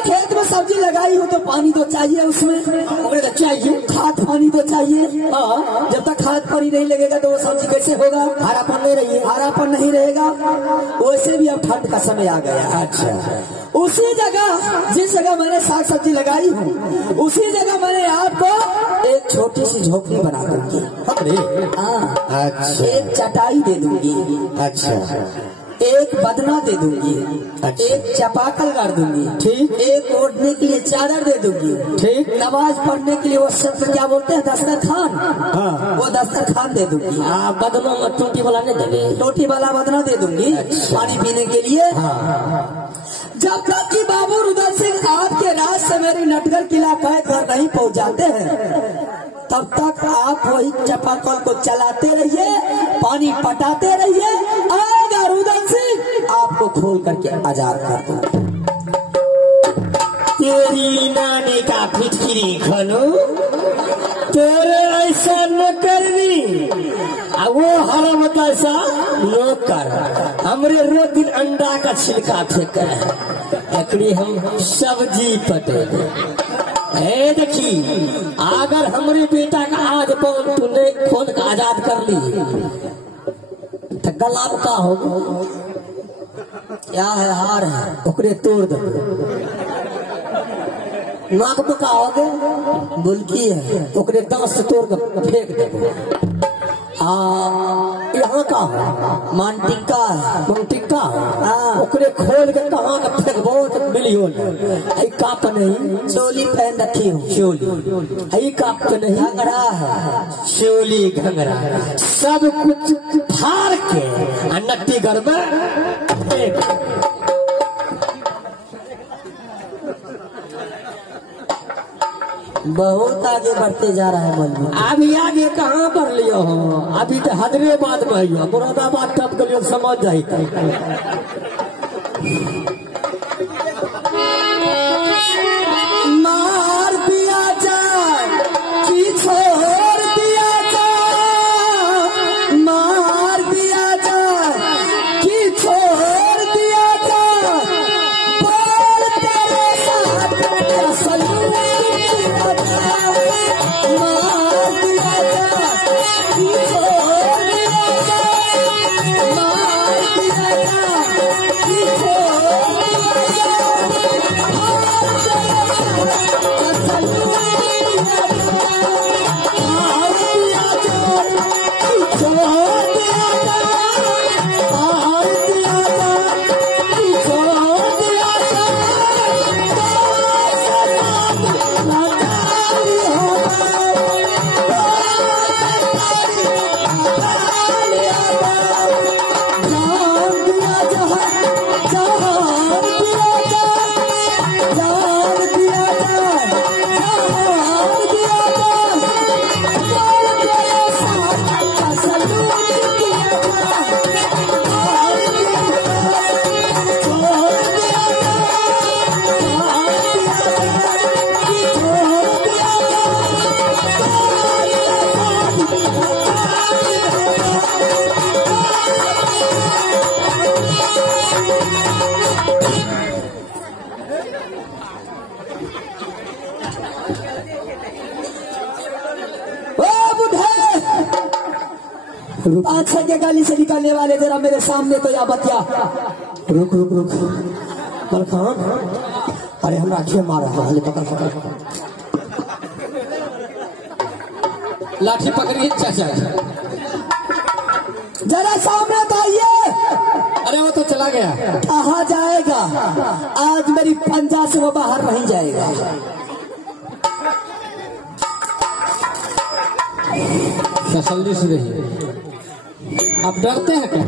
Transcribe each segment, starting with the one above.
खेत में सब्जी लगाई हो तो पानी तो चाहिए उसमें, तो चाहिए, खाद पानी तो चाहिए। हाँ, जब तक खाद पानी नहीं लगेगा तो वो सब्जी कैसे होगा? हरापन नहीं रही, हरापन नहीं रहेगा। वैसे भी अब ठंड का समय आ गया। अच्छा, उसी जगह जिस जगह मैंने साग सब्जी लगाई हूँ उसी जगह मैंने आपको एक छोटी सी झोपड़ी बना दूंगी। हाँ, अच्छा, एक चटाई दे दूंगी। अच्छा, एक बदना दे दूंगी। अच्छा, एक चपाकल गाड़ दूंगी। ठीक, एक ओढ़ने के लिए चादर दे दूंगी। ठीक, नमाज पढ़ने के लिए वो सब क्या बोलते हैं दस्तरखान, हाँ, वो दस्तरखान दे दूंगी। बदना में टोटी वाला नहीं देंगे, टोटी वाला बदना दे दूंगी। अच्छा, पानी पीने के लिए। हाँ, जब तक कि बाबू रुदल सिंह आपके राज से मेरी नटगर किला कह कर नहीं पहुंच जाते हैं तब तक आप वही चापाकल को चलाते रहिए, पानी पटाते रहिए। आएगा रुदल सिंह आपको खोल करके आजाद कर दूं। तेरी नानी का फिटकिरी खनो, तेरे ऐसा न करनी, वो हरम कैसा न कर। हमरे रो दिन अंडा का छिलका फेंक एकड़ी हम सब्जी पटे। ए देखी, अगर हमरे बेटा का आज पान तूने खोल का आजाद कर ली तो गलाब का होगा? क्या है? हार है, ओकरे तोड़ दो। नाक में का होगे? बुल्की है, ओकरे दांत से तोड़ कर फेंक दे। यहाँ का मानटिका है, मंटिका, हाँ, ओकरे खोल के कहाँ का फेंकबो तो मिलियन। आई काप नहीं, चोली पहन रखी हूँ। चोली आई काप नहीं, घंगरा है, चोली घंगरा, सब कुछ फाड़ के नट्टी घर में फेंक। बहुत आगे बढ़ते जा रहा है मन में। अभी आगे कहाँ बढ़ लियो हो? अभी तो हैदराबाद में आइयो, मुरादाबाद टप गलियो समझ जाई। मार दिया जाए कि छोड़ दिया जाए, मार दिया जाए कि छोड़ दिया जाए, बोल तेरे साथ मेरा सलूट किया जाए। मार दिया जाए कि छोड़ दिया जाए, मार दिया जाए कि छोड़ दिया पाछे के गली से निकलने वाले जरा मेरे सामने तो या बतिया। रुक रुक रुक मलखान, अरे हम राखिए मार रहा है, पकड़ पकड़ पकड़, लाठी पकड़िए चाचा, जरा सामने तो आइए। अरे वो तो चला गया। कहाँ जाएगा? आज मेरी पंजा से वो बाहर नहीं जाएगा। तसल्ली से रहिए, आप डरते हैं क्या?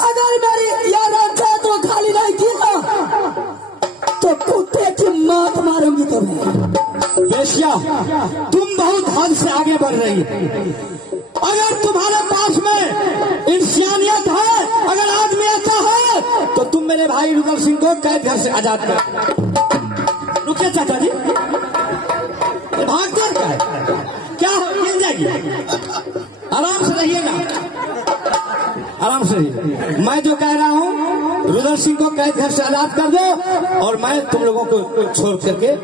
अगर मेरी यार तो खाली नहीं किया तो कुत्ते की मौत मारूंगी तुम्हें। बेशिया, तुम बहुत हद से आगे बढ़ रही हो। अगर तुम्हारे पास में इंसानियत है, अगर आदमियत है, तो तुम मेरे भाई रुदल सिंह को कैद घर से आजाद कर। रुकिए चाचा जी, भागते क्या मिल जाएगी? आराम से रहिएगा, आराम से। मैं जो कह रहा हूँ, रुदल सिंह को कैद घर से आजाद कर दो और मैं तुम लोगों को छोड़ करके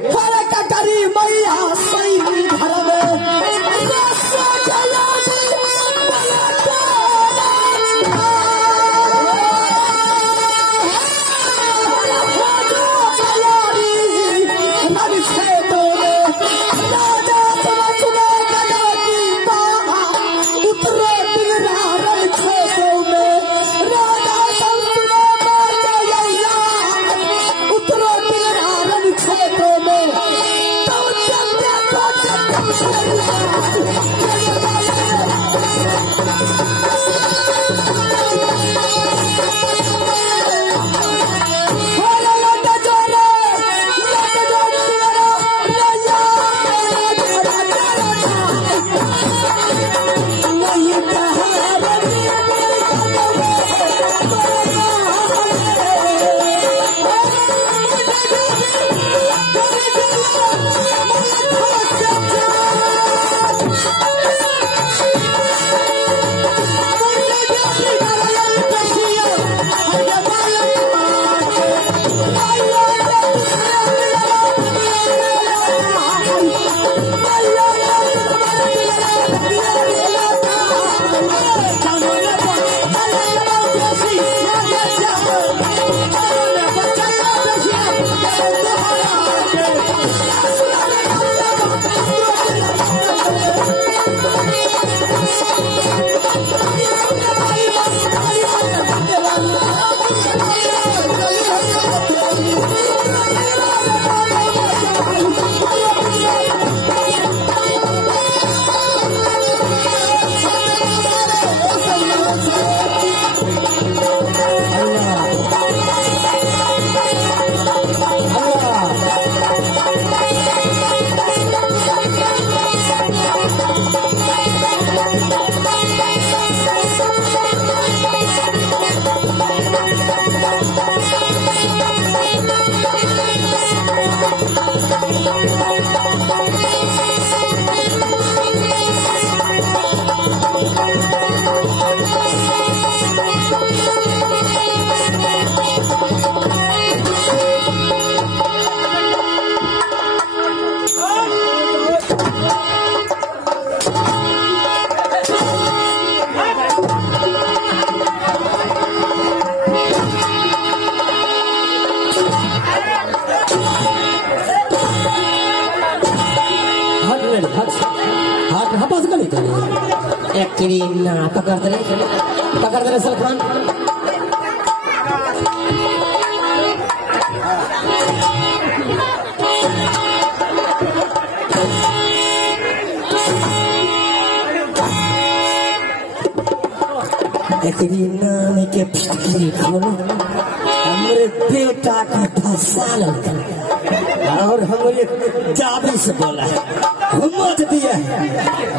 पकड़ दे सलमान। नाम के फिटकरी खोलो, हमरे बेटा का फंसा लगा। और हमारे जादू से बोला है, हिम्मत दिया है,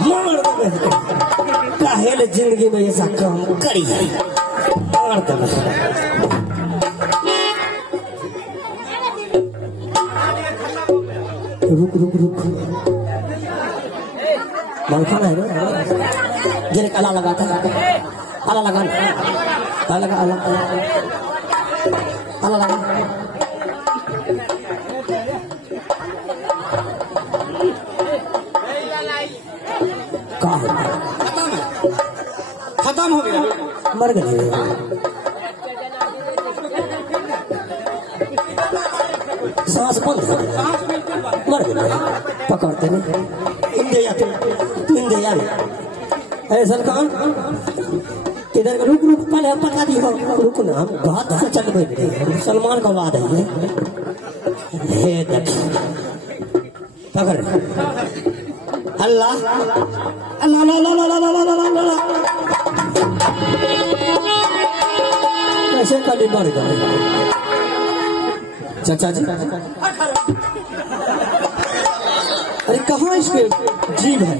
मार दे पहले जिंदगी में ऐसा काम करी है, मार दे। रुक रुक रुक मलखा है ना गिर अला लगाता है, अला लगा अला लगा अला अला लगा कहाँ है? खत्म हो गया, मर गए। सांस बंद है, मर गए। पकड़ते नहीं हिंदे या तू हिंदे या अरे सलमान इधर रुक रुक पहले पता दी हो, रुक ना हम बात से चल बैठे। सलमान का बात है हे पकड़ अल्लाह अल्लाह अल्लाह कैसे कली मर गए चाचा जी। अरे कहाँ इसके जीव है?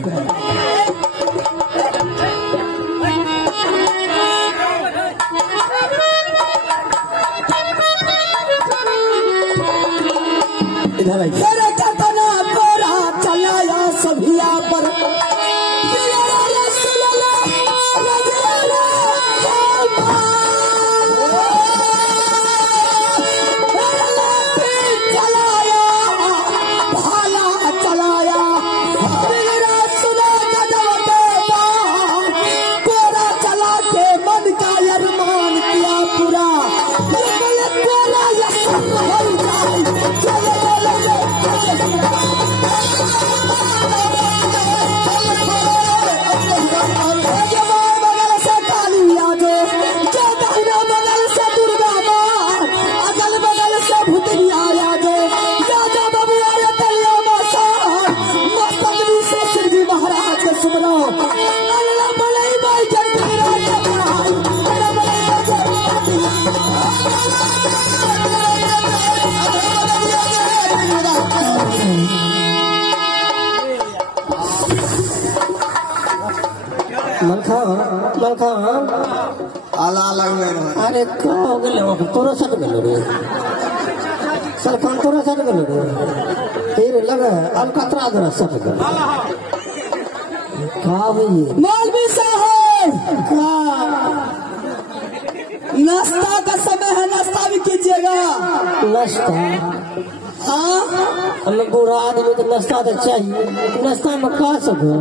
इधर आइए। तेरे कतना गोरा चलाया सभिया पर मलखा आला अलग में अरे कहो गले तोरा साथ गलो रे सलमान तोरा साथ गलो रे तेरे लगा अलकतरा जरा साथ गलो का हुई मौलवी साहब का नाश्ता का समय है, नाश्ता भी कीजिएगा। नाश्ता हाँ हम लोग बुरा आदमी तो नाश्ता तो चाहिए, नाश्ता में खा सको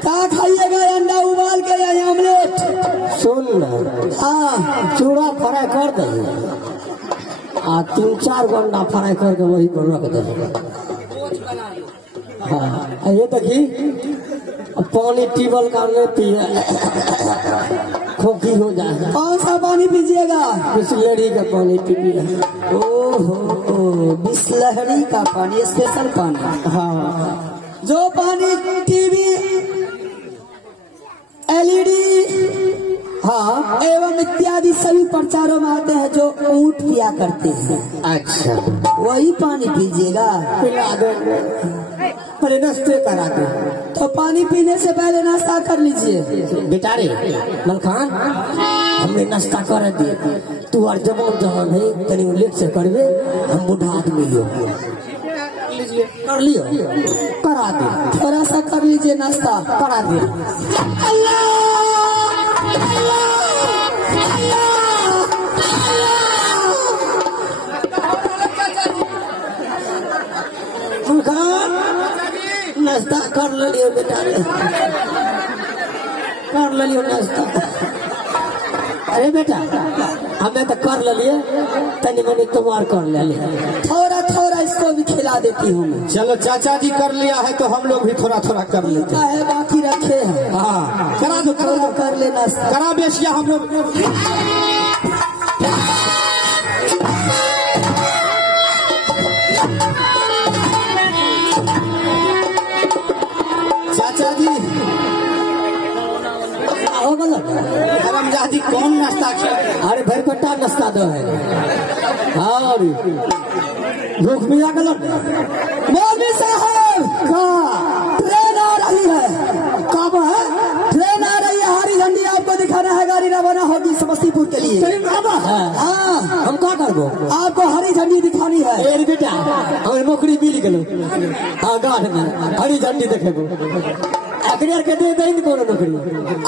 क्या खाइएगा? अंडा उबाल के या ऑमलेट? सुन ना हाँ चूड़ा फ्राई कर दे आ 3-4 अंडा फ्राई करके वही पर रख दे। हाँ ये देखी पानी टीबल का नहीं पिए खोखी हो जाए। कौन सा पानी पीजिएगा? बिस्लरी का पानी पीजिए। ओहो बिस्लहरी का पानी, स्पेशल पानी। हाँ जो पानी टीवी एलईडी हाँ एवं इत्यादि सभी प्रचारों में आते हैं, जो ऊँट पिया करते हैं, अच्छा वही पानी पीजिएगा। पिला दे पहले नाश्ते करा दे। तो पानी पीने से पहले नाश्ता कर लीजिए। बेचारे मलखान हमने नाश्ता कर दिए, तू और जवान जवान है तनी लेट से करवे, हम बूढ़ा आदमी लोग कर लियो करा दे, थोड़ा सा कर लीजिए नाश्ता, करा दे। नाश्ता कर लियो बेटा, कर लियो नाश्ता। अरे बेटा हमें तो कर लिए, तनी मनी तुम्हार कर ले, थोड़ा थोड़ा इसको भी खिला देती हूँ मैं। चलो चाचा जी कर लिया है तो हम लोग भी थोड़ा थोड़ा कर लेते क्या है बाकी रखे हैं? हाँ करा दो थोड़ा कर ले नाश्ता। करा बेसिया हम लोग। चाचा जी हो गलत धर्मजादी कौन नाश्ता किया? अरे भरपेटा नाश्ता दो है। हाँ भूख मिला गलत मौलवी साहब का ट्रेन आ रही है। कब है ट्रेन आ रही है, हरी झंडी आपको दिखाना है, गाड़ी रवाना होगी समस्तीपुर के लिए। ट्रेन अब है हाँ, हम का करबो आपको हरी झंडी दिखानी है। ए बेटा हमर नौकरी मिल गेलो हाँ गाढ़ में हरी झंडी देखेबो अकड़ियार के दे देंगे कोनो नौकरी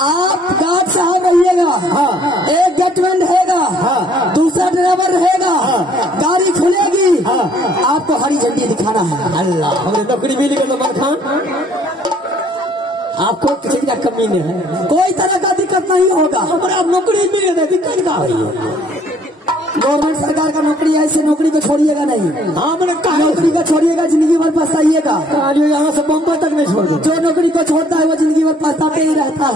आप गार्ड साहब रहिएगा, हाँ। एक गेटमैन रहेगा, हाँ। दूसरा ड्राइवर रहेगा, हाँ। गाड़ी खुलेगी, हाँ। आपको हरी झंडी दिखाना है। अल्लाह हमरे नौकरी मिल गई तो खान आपको किसी का कमी नहीं है कोई तरह का दिक्कत नहीं होगा। हमारा नौकरी मिल गई दिक्कत का है गवर्नमेंट सरकार का नौकरी है, ऐसी नौकरी को छोड़िएगा नहीं। हाँ मैंने कहा नौकरी को छोड़िएगा, जिंदगी भर पछताइएगा। यहाँ से बम्बई तक नहीं छोड़ दो जो नौकरी को छोड़ता है वो जिंदगी भर पछताते ही रहता है।